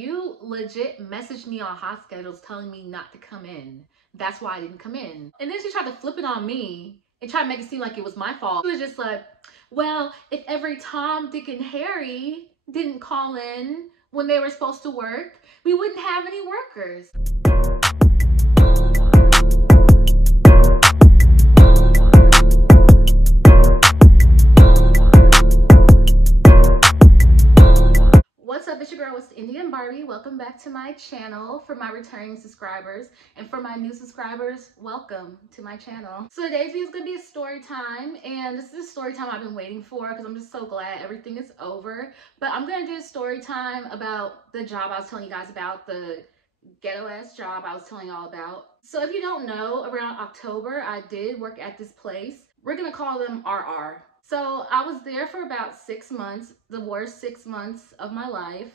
You legit messaged me on hot schedules telling me not to come in. That's why I didn't come in. And then she tried to flip it on me and try to make it seem like it was my fault. She was just like, well, if every Tom, Dick, and Harry didn't call in when they were supposed to work, we wouldn't have any workers. What's up, it's your girl, it's the Indian Barbie. Welcome back to my channel. For my returning subscribers and for my new subscribers, welcome to my channel. So today's video is gonna be a story time, and this is a story time I've been waiting for because I'm just so glad everything is over. But I'm gonna do a story time about the job I was telling you guys about, the ghetto ass job I was telling y'all about. So if you don't know, around October I did work at this place. We're gonna call them RR. So I was there for about 6 months, the worst 6 months of my life.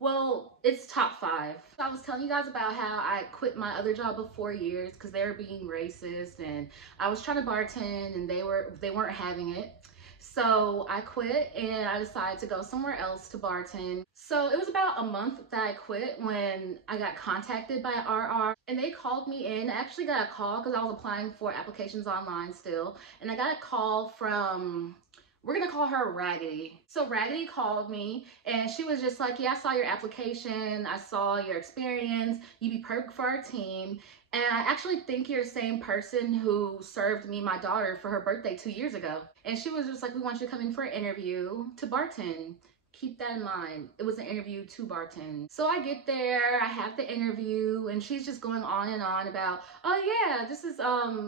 Well, it's top 5. I was telling you guys about how I quit my other job of 4 years because they were being racist, and I was trying to bartend and they weren't having it. So I quit and I decided to go somewhere else to bartend. So it was about a month that I quit when I got contacted by RR, and they called me in. I actually got a call because I was applying for applications online still, and I got a call from, we're gonna call her Raggedy. So Raggedy called me and she was just like, yeah, I saw your application, I saw your experience, you'd be perfect for our team. And I actually think you're the same person who served me my daughter for her birthday 2 years ago. And she was just like, we want you to come in for an interview to bartend. Keep that in mind. It was an interview to bartend. So I get there, I have the interview, and she's just going on and on about, oh yeah, this is,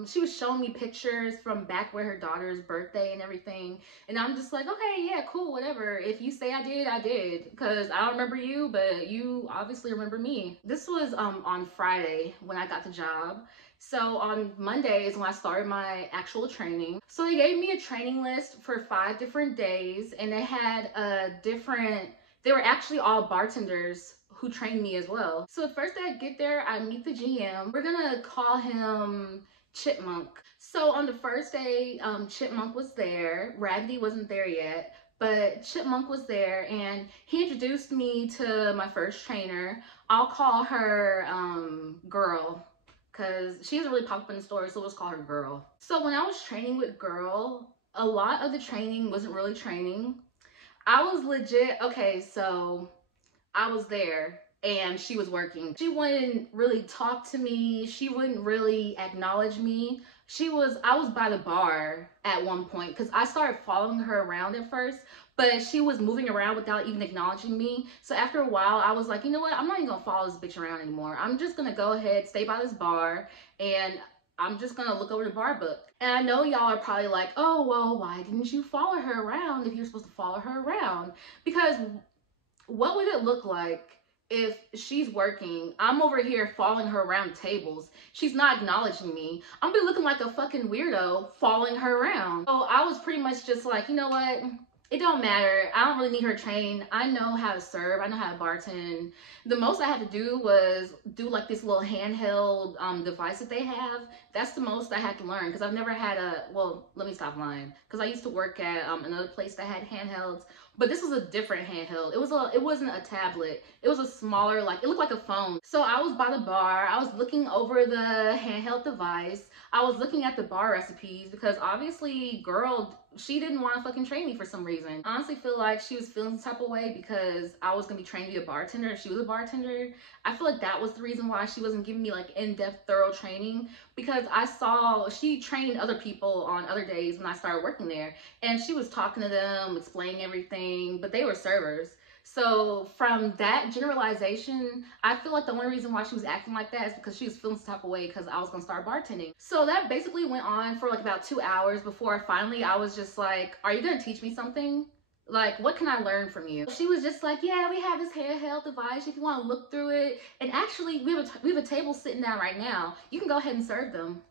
she was showing me pictures from back where her daughter's birthday and everything. And I'm just like, okay, yeah, cool, whatever. If you say I did, I did. Because I don't remember you, but you obviously remember me. This was on Friday when I got the job. So on Monday is when I started my actual training. So they gave me a training list for 5 different days, and they had they were actually all bartenders who trained me as well. So the first day I get there, I meet the GM. We're gonna call him Chipmunk. So on the first day, Chipmunk was there. Raggedy wasn't there yet, but Chipmunk was there, and he introduced me to my first trainer. I'll call her Girl, because she doesn't really pop up in the story, so we'll just call her Girl. So when I was training with Girl, a lot of the training wasn't really training. I was legit, okay, so I was there and she was working. She wouldn't really talk to me. She wouldn't really acknowledge me. I was by the bar at one point because I started following her around at first, but she was moving around without even acknowledging me. So after a while, I was like, you know what? I'm not even gonna follow this bitch around anymore. I'm just gonna go ahead, stay by this bar, and I'm just gonna look over the bar book. And I know y'all are probably like, oh, well, why didn't you follow her around if you're supposed to follow her around? Because what would it look like if she's working, I'm over here following her around tables, she's not acknowledging me, I'm gonna be looking like a fucking weirdo following her around. So I was pretty much just like, you know what, it don't matter, I don't really need her trained, I know how to serve, I know how to bartend. The most I had to do was do like this little handheld device that they have. That's the most I had to learn because I've never had well, let me stop lying, because I used to work at another place that had handhelds, but this was a different handheld. It wasn't a tablet. It was a smaller, like, it looked like a phone. So I was by the bar. I was looking over the handheld device. I was looking at the bar recipes because obviously, Girl, she didn't want to fucking train me for some reason. I honestly feel like she was feeling some type of way because I was going to be trained to be a bartender and she was a bartender. I feel like that was the reason why she wasn't giving me like in-depth, thorough training, because I saw she trained other people on other days when I started working there, and she was talking to them, explaining everything, but they were servers. So from that generalization, I feel like the only reason why she was acting like that is because she was feeling some type of way because I was gonna start bartending. So that basically went on for like about 2 hours before finally I was just like, are you gonna teach me something? Like, what can I learn from you? She was just like, yeah, we have this handheld device if you want to look through it, and actually we have a table sitting down right now, you can go ahead and serve them.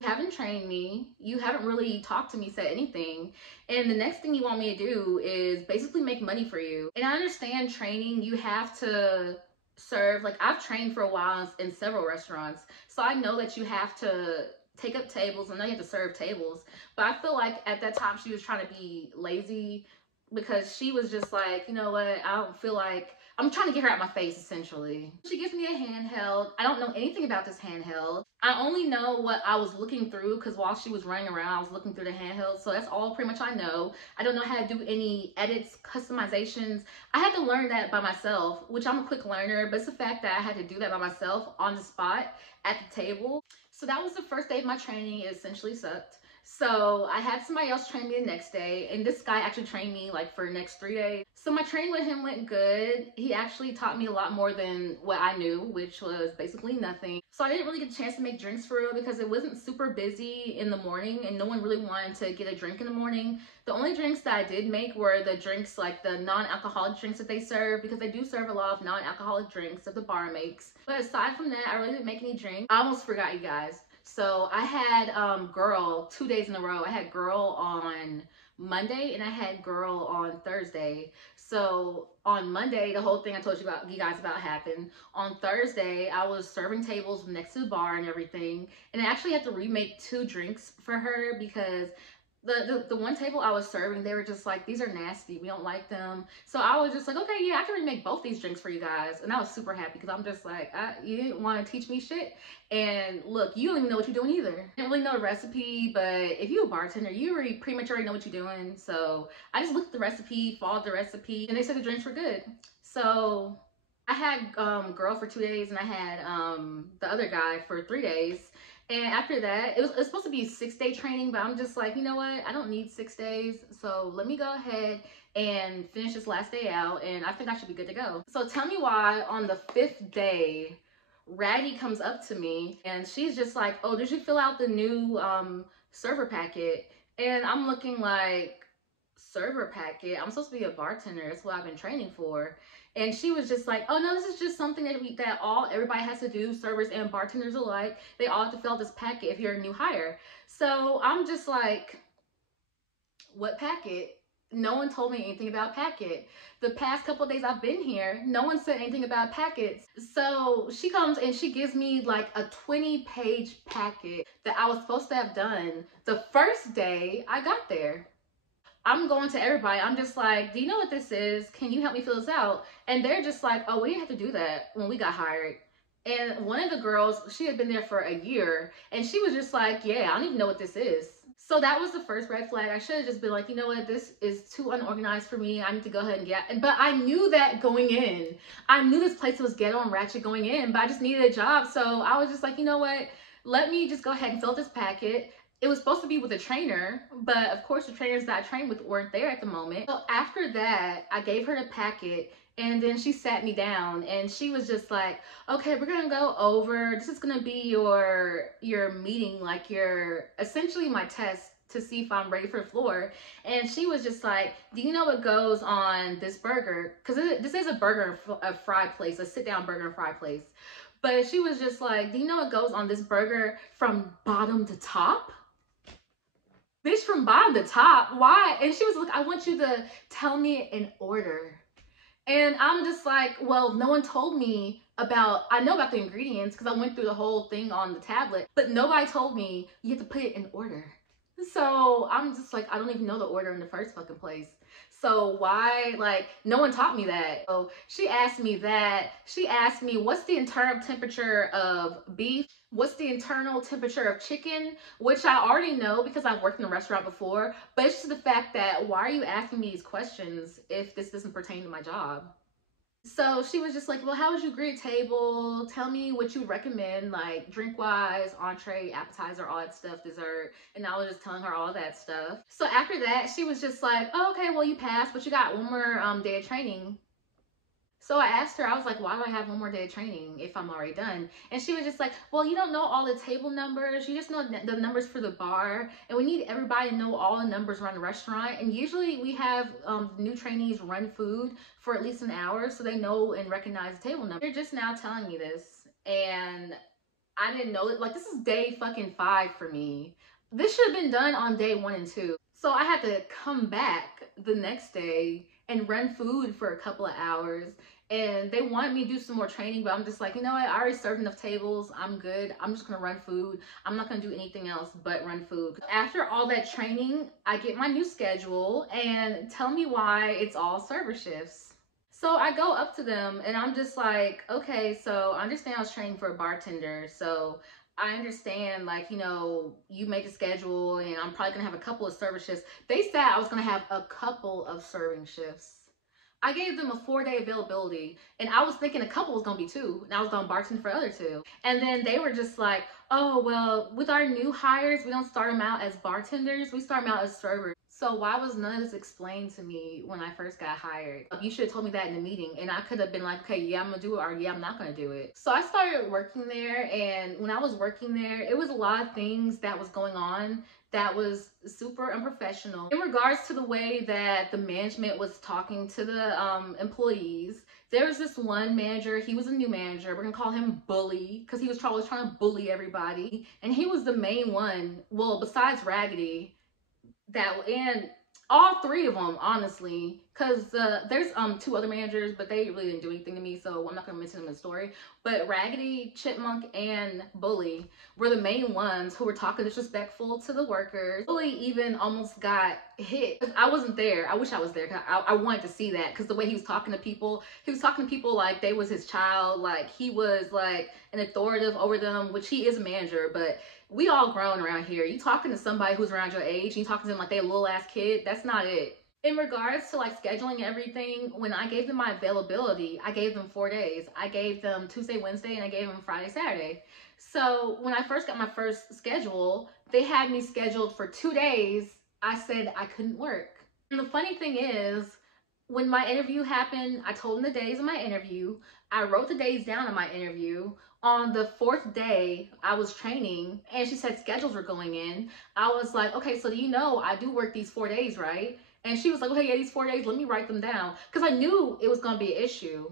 You haven't trained me, you haven't really talked to me, said anything, and the next thing you want me to do is basically make money for you. And I understand training, you have to serve, like I've trained for a while in several restaurants, so I know that you have to take up tables, I know you have to serve tables, but I feel like at that time she was trying to be lazy because she was just like, you know what, I don't feel like I'm trying to get her out my face, essentially. She gives me a handheld. I don't know anything about this handheld. I only know what I was looking through because while she was running around, I was looking through the handheld. So that's all pretty much I know. I don't know how to do any edits, customizations. I had to learn that by myself, which I'm a quick learner, but it's the fact that I had to do that by myself on the spot at the table. So that was the first day of my training. It essentially sucked. So I had somebody else train me the next day, and this guy actually trained me like for the next 3 days. So my training with him went good. He actually taught me a lot more than what I knew, which was basically nothing. So I didn't really get a chance to make drinks for real because it wasn't super busy in the morning and no one really wanted to get a drink in the morning. The only drinks that I did make were the drinks, like the non-alcoholic drinks that they serve, because they do serve a lot of non-alcoholic drinks that the bar makes. But aside from that, I really didn't make any drinks. I almost forgot, you guys. So I had girl 2 days in a row. I had girl on Monday and I had girl on Thursday. So on Monday, the whole thing I told you guys about happened. On Thursday, I was serving tables next to the bar and everything. And I actually had to remake 2 drinks for her because the one table I was serving, they were just like, these are nasty, we don't like them. So I was just like, okay, yeah, I can remake both these drinks for you guys. And I was super happy because I'm just like, you didn't want to teach me shit, and look, you don't even know what you're doing either. I didn't really know the recipe, but if you're a bartender, you pretty much already know what you're doing. So I just looked at the recipe, followed the recipe, and they said the drinks were good. So I had girl for 2 days and I had the other guy for 3 days. And after that, it was supposed to be a 6-day training, but I'm just like, you know what? I don't need 6 days. So let me go ahead and finish this last day out, and I think I should be good to go. So tell me why on the 5th day, Ratty comes up to me and she's just like, oh, did you fill out the new server packet? And I'm looking like, server packet? I'm supposed to be a bartender. That's what I've been training for. And she was just like, oh no, this is just something that everybody has to do, servers and bartenders alike. They all have to fill out this packet if you're a new hire. So I'm just like, what packet? No one told me anything about packet. The past couple of days I've been here, no one said anything about packets. So she comes and she gives me like a 20-page packet that I was supposed to have done the first day I got there. I'm going to everybody. I'm just like, do you know what this is? Can you help me fill this out? And they're just like, oh, we didn't have to do that when we got hired. And one of the girls, she had been there for a year, and she was just like, yeah, I don't even know what this is. So that was the first red flag. I should have just been like, you know what, this is too unorganized for me. I need to go ahead and get it. But I knew that going in. I knew this place was ghetto and ratchet going in, but I just needed a job. So I was just like, you know what, let me just go ahead and fill this packet. It was supposed to be with a trainer, but of course the trainers that I trained with weren't there at the moment. So after that, I gave her the packet, and then she sat me down and she was just like, okay, we're gonna go over, this is gonna be your meeting, like essentially my test to see if I'm ready for the floor. And she was just like, do you know what goes on this burger? Because this is a burger and fry place, a sit down burger and fry place. But she was just like, do you know what goes on this burger from bottom to top? Bitch, from bottom to top, why? And she was like, I want you to tell me in order. And I'm just like, well, no one told me I know about the ingredients because I went through the whole thing on the tablet, but nobody told me you have to put it in order. So I'm just like, I don't even know the order in the first fucking place. So why, like, no one taught me that. So she asked me that. She asked me, what's the internal temperature of beef? What's the internal temperature of chicken? Which I already know because I've worked in a restaurant before. But it's just the fact that, why are you asking me these questions if this doesn't pertain to my job? So she was just like, well, how would you greet a table? Tell me what you recommend, like drink-wise, entree, appetizer, all that stuff, dessert. And I was just telling her all that stuff. So after that, she was just like, oh, okay, well, you passed, but you got one more day of training. So I asked her, I was like, why do I have one more day of training if I'm already done? And she was just like, well, you don't know all the table numbers. You just know the numbers for the bar. And we need everybody to know all the numbers around the restaurant. And usually we have new trainees run food for at least an hour so they know and recognize the table number. They're just now telling me this. And I didn't know it. Like, this is day fucking 5 for me. This should have been done on day 1 and 2. So I had to come back the next day and run food for a couple of hours. And they wanted me to do some more training, but I'm just like, you know what? I already served enough tables. I'm good. I'm just gonna run food. I'm not gonna do anything else but run food. After all that training, I get my new schedule, and tell me why it's all server shifts. So I go up to them and I'm just like, okay, so I understand I was training for a bartender. So I understand, like, you make a schedule and I'm probably going to have a couple of service shifts. They said I was going to have a couple of serving shifts. I gave them a 4-day availability and I was thinking a couple was going to be 2 and I was going to bartend for other 2. And then they were just like, oh, well, with our new hires, we don't start them out as bartenders. We start them out as servers. So why was none of this explained to me when I first got hired? You should have told me that in the meeting and I could have been like, okay, yeah, I'm gonna do it, or yeah, I'm not gonna do it. So I started working there, and when I was working there, it was a lot of things that was going on that was super unprofessional in regards to the way that the management was talking to the employees. There was this one manager, he was a new manager, we're gonna call him Bully, because he was always trying to bully everybody, and he was the main one, well, besides Raggedy, and all 3 of them, honestly, because there's 2 other managers, but they really didn't do anything to me, so I'm not gonna mention them in the story. But Raggedy, Chipmunk, and Bully were the main ones who were talking disrespectful to the workers. Bully even almost got hit. I wasn't there. I wish I was there, because I wanted to see that, because the way he was talking to people, like they was his child, like he was like an authoritative over them, which he is a manager, but we all grown around here. You talking to somebody who's around your age and you talking to them like they a little ass kid, that's not it. In regards to like scheduling everything, when I gave them my availability, I gave them 4 days. I gave them Tuesday, Wednesday, and I gave them Friday, Saturday. So when I first got my first schedule, they had me scheduled for 2 days. I said I couldn't work. And the funny thing is, when my interview happened, I told them the days of my interview. I wrote the days down of my interview. On the 4th day, I was training, and she said schedules were going in. I was like, okay, so do you know I do work these 4 days, right? And she was like, okay, yeah, these 4 days, let me write them down. Because I knew it was going to be an issue.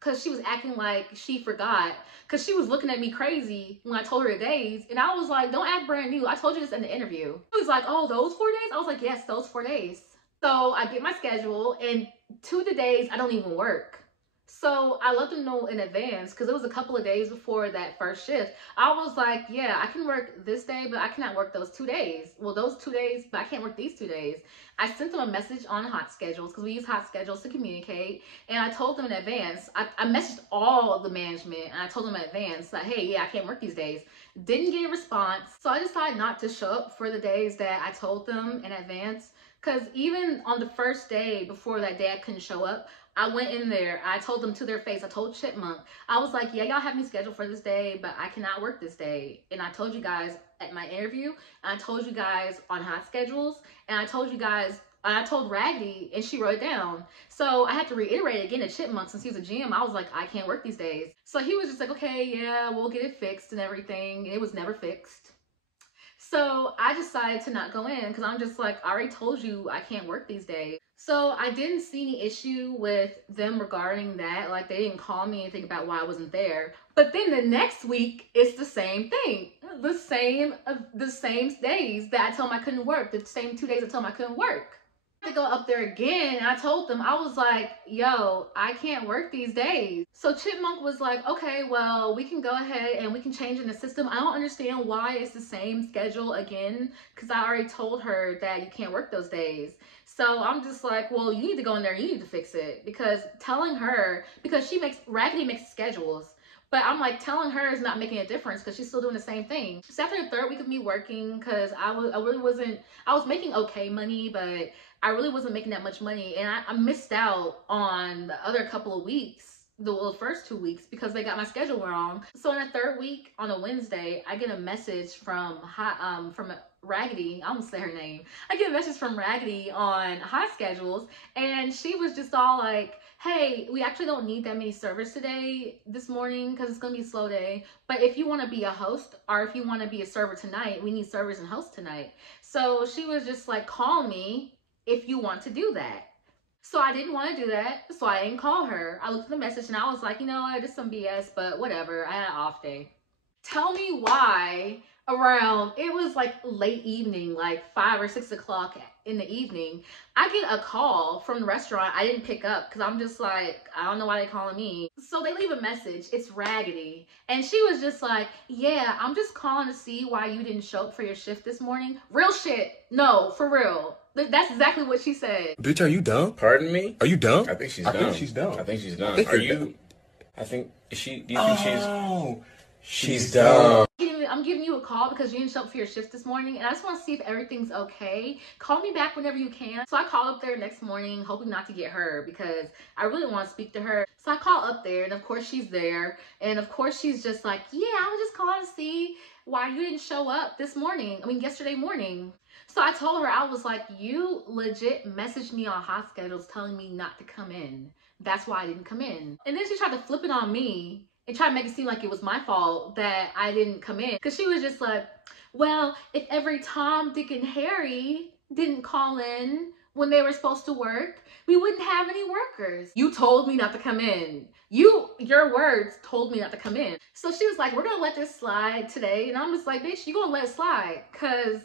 Because she was acting like she forgot. Because she was looking at me crazy when I told her the days. And I was like, don't act brand new. I told you this in the interview. She was like, oh, those 4 days? I was like, yes, those 4 days. So I get my schedule, and 2 of the days I don't even work. So I let them know in advance, because it was a couple of days before that first shift. I was like, yeah, I can work this day, but I cannot work those 2 days. Well, those 2 days, but I can't work these 2 days. I sent them a message on Hot Schedules, because we use Hot Schedules to communicate. And I told them in advance. I messaged all the management, and I told them in advance that, hey, yeah, I can't work these days. Didn't get a response. So I decided not to show up for the days that I told them in advance. Because even on the first day before that day I couldn't show up, I went in there, I told them to their face, I told Chipmunk, I was like, yeah, y'all have me scheduled for this day, but I cannot work this day. And I told you guys at my interview, and I told you guys on Hot Schedules, and I told you guys, and I told Raggedy, and she wrote it down. So I had to reiterate it again to Chipmunk, since he was a GM. I was like, I can't work these days. So he was just like, okay, yeah, we'll get it fixed and everything. It was never fixed. So I decided to not go in, because I'm just like, I already told you I can't work these days. So I didn't see any issue with them regarding that. Like, they didn't call me anything about why I wasn't there. But then the next week, it's the same thing. The same days that I told them I couldn't work. The same 2 days I told them I couldn't work. To go up there again, and I told them, I was like, yo, I can't work these days. So Chipmunk was like, okay, well, we can go ahead and we can change in the system. I don't understand why it's the same schedule again, because I already told her that you can't work those days. So I'm just like, well, you need to go in there, you need to fix it, because telling her, because Raggedy makes schedules. But I'm like, telling her is not making a difference, because she's still doing the same thing. Just after the 3rd week of me working, because I was making okay money, but I really wasn't making that much money. And I missed out on the other couple of weeks, the first 2 weeks, because they got my schedule wrong. So in the 3rd week, on a Wednesday, I get a message from Raggedy. I almost say her name. I get a message from Raggedy on Hot Schedules, and she was just all like, hey, we actually don't need that many servers this morning, because it's going to be a slow day. But if you want to be a host, or if you want to be a server tonight, we need servers and hosts tonight. So she was just like, call me if you want to do that. So I didn't want to do that, so I didn't call her. I looked at the message and I was like, you know what, this is some BS, but whatever. I had an off day. Tell me why it was like late evening, like 5 or 6 o'clock in the evening, I get a call from the restaurant. I didn't pick up, because I'm just like, I don't know why they're calling me. So they leave a message. It's Raggedy. And she was just like, yeah, I'm just calling to see why you didn't show up for your shift this morning. Real shit. No, for real. That's exactly what she said. Bitch, are you dumb? Pardon me? Are you dumb? I think she's dumb. I think she's dumb. I think she's dumb. I think Are you're you? dumb. I think is she? Do you think Oh, she's dumb? I'm giving you a call because you didn't show up for your shift this morning, and I just want to see if everything's okay. Call me back whenever you can. So I called up there next morning, hoping not to get her because I really want to speak to her. So I call up there, and of course she's there, and of course she's just like, yeah, I was just calling to see why you didn't show up this morning. I mean, yesterday morning. So I told her, I was like, you legit messaged me on hot schedules telling me not to come in. That's why I didn't come in. And then she tried to flip it on me and try to make it seem like it was my fault that I didn't come in. Because she was just like, well, if every Tom, Dick, and Harry didn't call in when they were supposed to work, we wouldn't have any workers. You told me not to come in. Your words told me not to come in. So she was like, we're gonna let this slide today. And I'm just like, bitch, you gonna let it slide because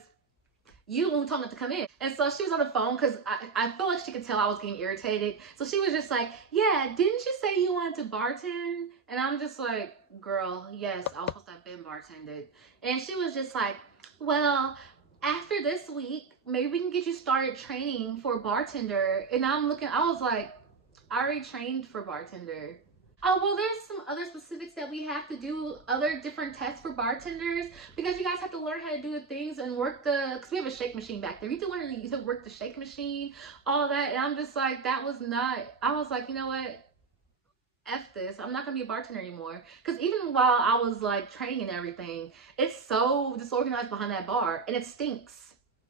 you told me not to come in. And so she was on the phone because I feel like she could tell I was getting irritated. So she was just like, yeah, didn't you say you wanted to bartend? And I'm just like, girl, yes, I was supposed to have been bartended. And she was just like, well, after this week, maybe we can get you started training for bartender. And I was like, I already trained for bartender. Oh, well, there's some other specifics that we have to do, other different tests for bartenders, because you guys have to learn how to do the things and work because we have a shake machine back there. You have to learn to work the shake machine, all that. And I'm just like, I was like, you know what? F this. I'm not going to be a bartender anymore. Because even while I was like training and everything, it's so disorganized behind that bar and it stinks.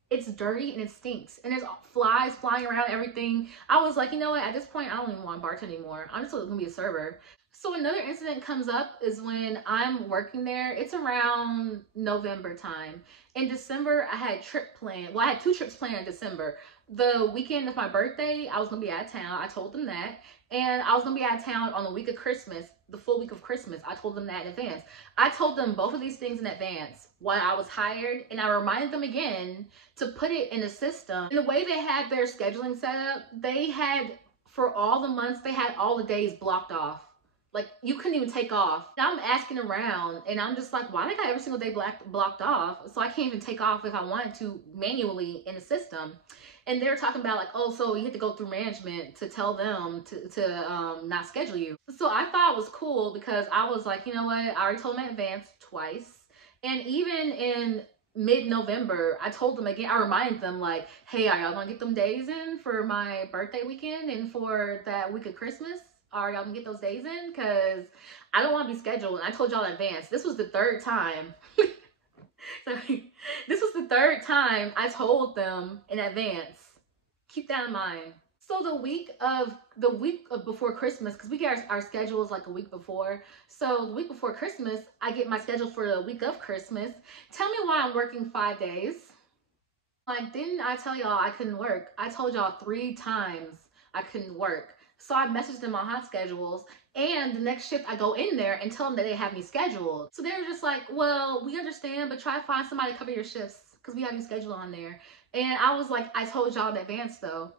It's dirty and it stinks. And there's flies flying around everything. I was like, you know what? At this point, I don't even want to bartend anymore. I'm just going to be a server. So another incident comes up is when I'm working there. It's around November time. In December, I had a trip planned. Well, I had 2 trips planned in December. The weekend of my birthday, I was going to be out of town. I told them that. And I was going to be out of town on the week of Christmas, the full week of Christmas. I told them that in advance. I told them both of these things in advance when I was hired, and I reminded them again to put it in the system. And the way they had their scheduling set up, they had, for all the months, they had all the days blocked off. Like, you couldn't even take off. Now I'm asking around, and I'm just like, why they got every single day blocked off? So I can't even take off if I wanted to manually in the system. And they're talking about like, oh, so you have to go through management to tell them to not schedule you. So I thought it was cool because I was like, you know what? I already told them in advance twice. And even in mid-November, I told them again, I reminded them like, hey, are y'all gonna get them days in for my birthday weekend and for that week of Christmas? Are y'all gonna get those days in? Because I don't want to be scheduled. And I told y'all in advance. This was the 3rd time. Sorry. This was the 3rd time I told them in advance. Keep that in mind. So the week of before Christmas, because we get our schedules like a week before. So the week before Christmas, I get my schedule for the week of Christmas. Tell me why I'm working 5 days. Like, didn't I tell y'all I couldn't work? I told y'all 3 times I couldn't work. So I messaged them on hot schedules, and the next shift I go in there and tell them that they have me scheduled. So they were just like, well, we understand, but try to find somebody to cover your shifts because we have you scheduled on there. And I was like, I told y'all in advance though.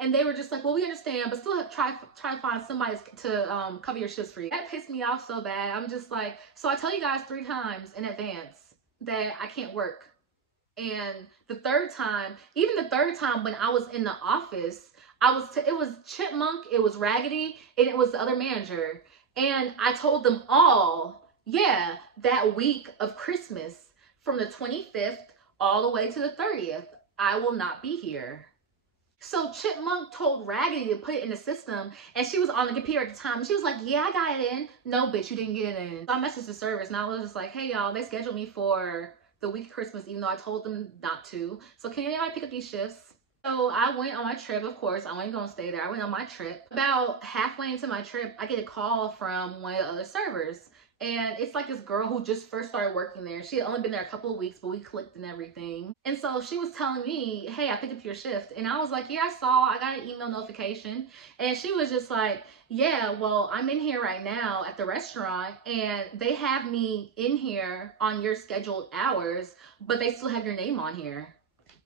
And they were just like, well, we understand, but still try to find somebody to cover your shifts for you. That pissed me off so bad. I'm just like, so I tell you guys 3 times in advance that I can't work. And the 3rd time, even the 3rd time when I was in the office, it was Chipmunk, it was Raggedy, and it was the other manager. And I told them all, yeah, that week of Christmas from the 25th all the way to the 30th, I will not be here. So Chipmunk told Raggedy to put it in the system, and she was on the computer at the time. She was like, yeah, I got it in. No, bitch, you didn't get it in. So I messaged the service, and I was just like, hey, y'all, they scheduled me for the week of Christmas, even though I told them not to. So can anybody pick up these shifts? So I went on my trip, of course. I wasn't gonna stay there. I went on my trip. About halfway into my trip, I get a call from one of the other servers. And it's like this girl who just first started working there. She had only been there a couple of weeks, but we clicked and everything. And so she was telling me, hey, I picked up your shift. And I was like, yeah, I got an email notification. And she was just like, yeah, well, I'm in here right now at the restaurant and they have me in here on your scheduled hours, but they still have your name on here.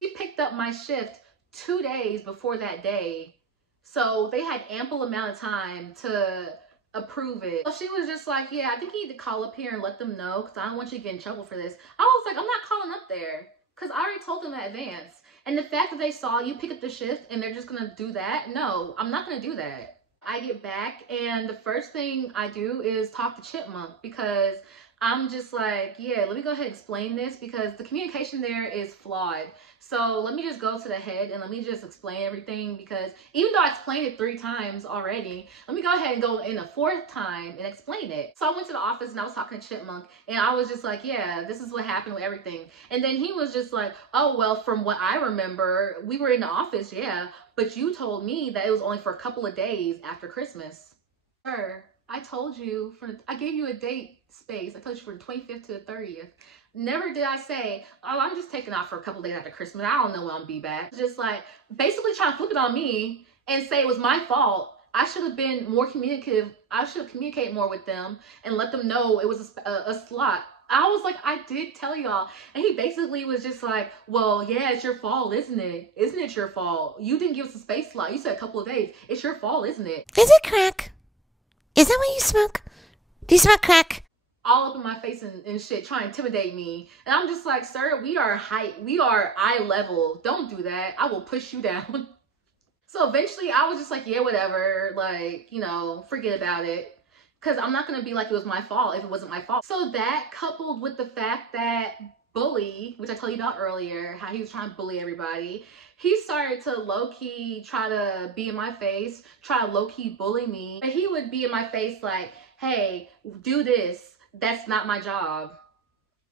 She picked up my shift 2 days before that day. So they had ample amount of time to approve it. So she was just like, yeah, I think you need to call up here and let them know because I don't want you to get in trouble for this. I was like, I'm not calling up there because I already told them in advance. And the fact that they saw you pick up the shift and they're just gonna do that, no, I'm not gonna do that. I get back and the first thing I do is talk to Chipmunk because I'm just like, yeah, let me go ahead and explain this because the communication there is flawed. So let me just go to the head and let me just explain everything because even though I explained it 3 times already, let me go ahead and go in a 4th time and explain it. So I went to the office and I was talking to Chipmunk and I was just like, yeah, this is what happened with everything. And then he was just like, oh, well, from what I remember, we were in the office, yeah, but you told me that it was only for a couple of days after Christmas. Sir, I told you, I gave you a date space. I told you from the 25th to the 30th. Never did I say, oh, I'm just taking off for a couple days after Christmas. I don't know when I'll be back. Just like basically trying to flip it on me and say it was my fault. I should have been more communicative. I should have communicated more with them and let them know it was a slot. I was like, I did tell y'all. And he basically was just like, well, yeah, it's your fault, isn't it? Isn't it your fault? You didn't give us a space slot. You said a couple of days. It's your fault, isn't it? Is it crack? Is that what you smoke? Do you smoke crack? All up in my face and shit, trying to intimidate me. And I'm just like, sir, we are eye level. Don't do that. I will push you down. So eventually I was just like, yeah, whatever. Like, you know, forget about it. Because I'm not going to be like it was my fault if it wasn't my fault. So that coupled with the fact that Bully, which I told you about earlier, how he was trying to bully everybody, he started to low-key try to be in my face, try to low-key bully me. But he would be in my face like, hey, do this. That's not my job.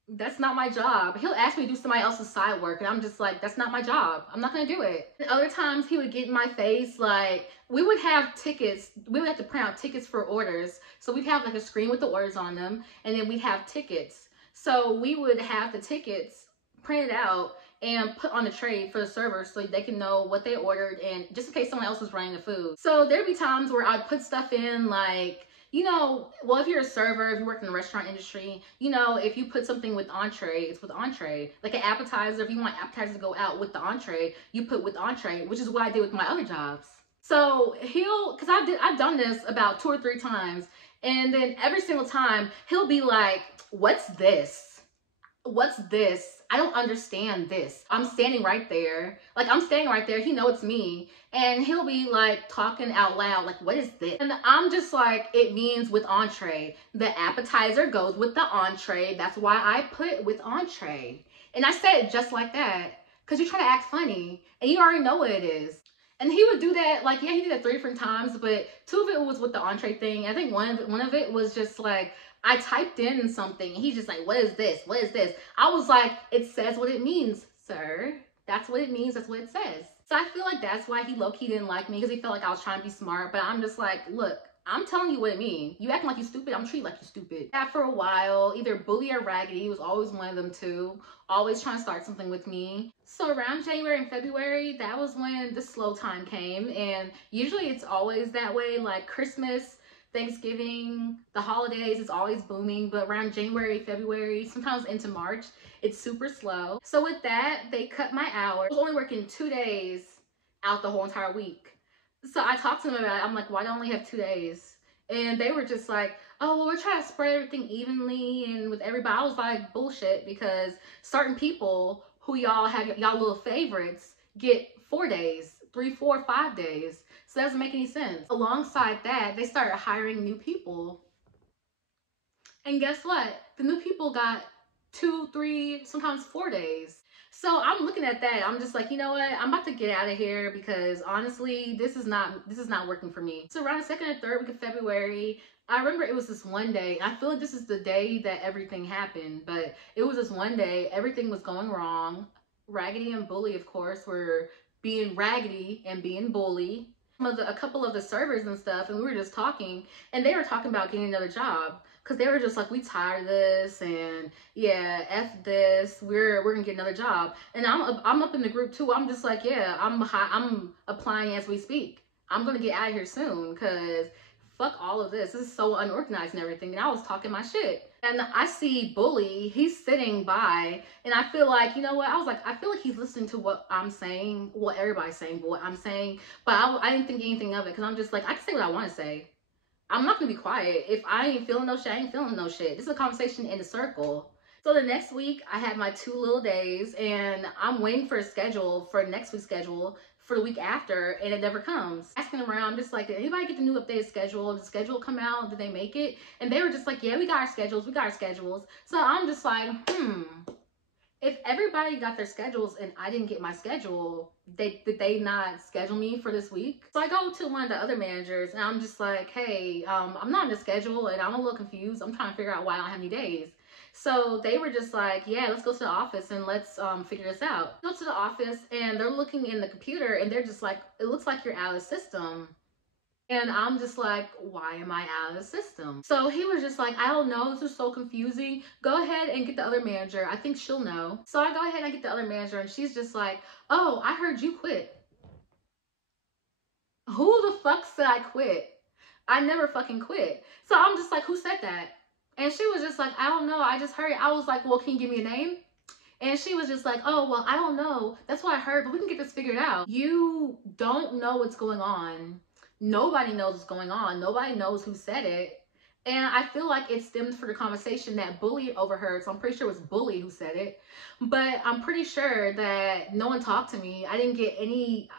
That's not my job. He'll ask me to do somebody else's side work and I'm just like, that's not my job. I'm not gonna do it. And other times he would get in my face like, we would have tickets. We would have to print out tickets for orders. So we'd have like a screen with the orders on them and then we'd have tickets. So we would have the tickets printed out and put on the tray for the server so they can know what they ordered and just in case someone else was running the food. So there'd be times where I'd put stuff in like, you know, well, if you're a server, if you work in the restaurant industry, you know, if you put something with entree, it's with entree. Like an appetizer, if you want appetizer to go out with the entree, you put with entree, which is what I did with my other jobs. So because I've done this about 2 or 3 times, and then every single time he'll be like, what's this? What's this? I don't understand this. I'm standing right there. Like, I'm standing right there. He knows it's me. And he'll be like talking out loud, like, what is this? And I'm just like, it means with entree. The appetizer goes with the entree. That's why I put with entree. And I said it just like that. Because you're trying to act funny. And you already know what it is. And he would do that, like, yeah, he did that 3 different times, but 2 of it was with the entree thing. I think one of it was just like, I typed in something. He's just like, what is this? What is this? I was like, it says what it means, sir. That's what it means. That's what it says. So I feel like that's why he low-key didn't like me because he felt like I was trying to be smart. But I'm just like, look, I'm telling you what it means. You acting like you stupid, I'm treating like you stupid. After a while, either Bully or Raggedy was always one of them two. Always trying to start something with me. So around January and February, that was when the slow time came. And usually it's always that way, like Christmas, Thanksgiving, the holidays is always booming, but around January, February, sometimes into March, it's super slow. So with that, they cut my hours. I was only working 2 days out the whole entire week. So I talked to them about it. I'm like, why do I only have 2 days? And they were just like, oh, well, we're trying to spread everything evenly and with everybody. I was like, bullshit, because certain people who y'all have, y'all little favorites, get 4 days, 3, 4, 5 days. So that doesn't make any sense. Alongside that, they started hiring new people. And guess what? The new people got 2, 3, sometimes 4 days. So I'm looking at that. I'm just like, you know what? I'm about to get out of here because honestly, this is not working for me. So around the 2nd and 3rd week of February, I remember it was this one day. I feel like this is the day that everything happened, but it was this one day. Everything was going wrong. Raggedy and Bully, of course, were being raggedy and being bully. A couple of the servers and stuff, and we were just talking, and they were talking about getting another job because they were just like, we tired of this, and yeah, F this, we're gonna get another job. And I'm up in the group too. I'm just like, yeah, I'm applying as we speak. I'm gonna get out of here soon because fuck all of this. This is so unorganized and everything. And I was talking my shit. And I see Bully, he's sitting by, and I feel like, you know what? I was like, I feel like he's listening to what I'm saying. Well, everybody's saying, but what I'm saying. But I didn't think anything of it because I'm just like, I can say what I want to say. I'm not going to be quiet. If I ain't feeling no shit, I ain't feeling no shit. This is a conversation in a circle. So the next week I had my 2 little days and I'm waiting for a schedule for next week's schedule for the week after, and it never comes. Asking around, just like, did anybody get the new updated schedule? Did the schedule come out? Did they make it? And they were just like, yeah, we got our schedules, we got our schedules. So I'm just like, if everybody got their schedules and I didn't get my schedule, did they not schedule me for this week? So I go to one of the other managers and I'm just like, hey, I'm not in the schedule and I'm a little confused. I'm trying to figure out why I don't have any days. So they were just like, yeah, let's go to the office and let's figure this out. Go to the office and they're looking in the computer and they're just like, it looks like you're out of the system. And I'm just like, why am I out of the system? So he was just like, I don't know, this is so confusing. Go ahead and get the other manager. I think she'll know. So I go ahead and I get the other manager and she's just like, oh, I heard you quit. Who the fuck said I quit? I never fucking quit. So I'm just like, who said that? And she was just like, I don't know, I just heard it. I was like, well, can you give me a name? And she was just like, oh, well, I don't know. That's what I heard, but we can get this figured out. You don't know what's going on. Nobody knows what's going on. Nobody knows who said it. And I feel like it stemmed from the conversation that Bully overheard. So I'm pretty sure it was Bully who said it. But I'm pretty sure that no one talked to me. I didn't get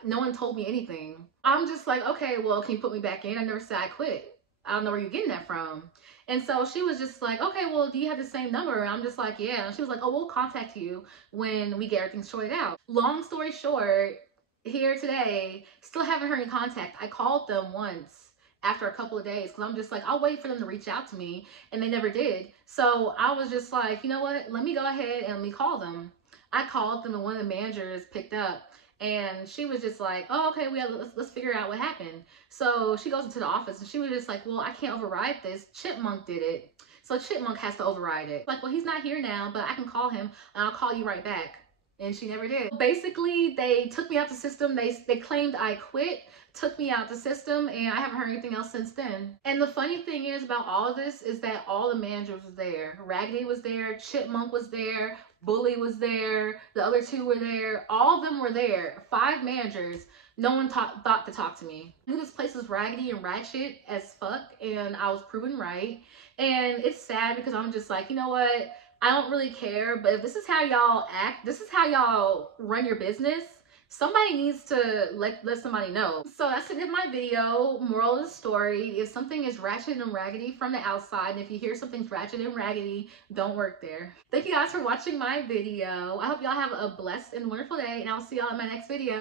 no one told me anything. I'm just like, okay, well, can you put me back in? I never said I quit. I don't know where you're getting that from. And so she was just like, okay, well, do you have the same number? And I'm just like, yeah. And she was like, oh, we'll contact you when we get everything sorted out. Long story short, here today, still haven't heard any contact. I called them once after a couple of days because I'm just like, I'll wait for them to reach out to me, and they never did. So I was just like, you know what, let me go ahead and let me call them. I called them and one of the managers picked up and she was just like, oh, okay, let's figure out what happened. So she goes into the office and she was just like, well, I can't override this. Chipmunk did it. So Chipmunk has to override it. Like, well, he's not here now, but I can call him and I'll call you right back. And she never did. Basically, they took me out the system. They claimed I quit, took me out the system, and I haven't heard anything else since then. And the funny thing is about all of this is that all the managers was there. Raggedy was there, Chipmunk was there, Bully was there, the other 2 were there. All of them were there. 5 managers. No one thought to talk to me. I knew this place was raggedy and ratchet as fuck, and I was proven right. And it's sad because I'm just like, you know what? I don't really care, but if this is how y'all act, this is how y'all run your business, somebody needs to let somebody know. So that's the end of my video. Moral of the story, if something is ratchet and raggedy from the outside, and if you hear something's ratchet and raggedy, don't work there. Thank you guys for watching my video. I hope y'all have a blessed and wonderful day, and I'll see y'all in my next video.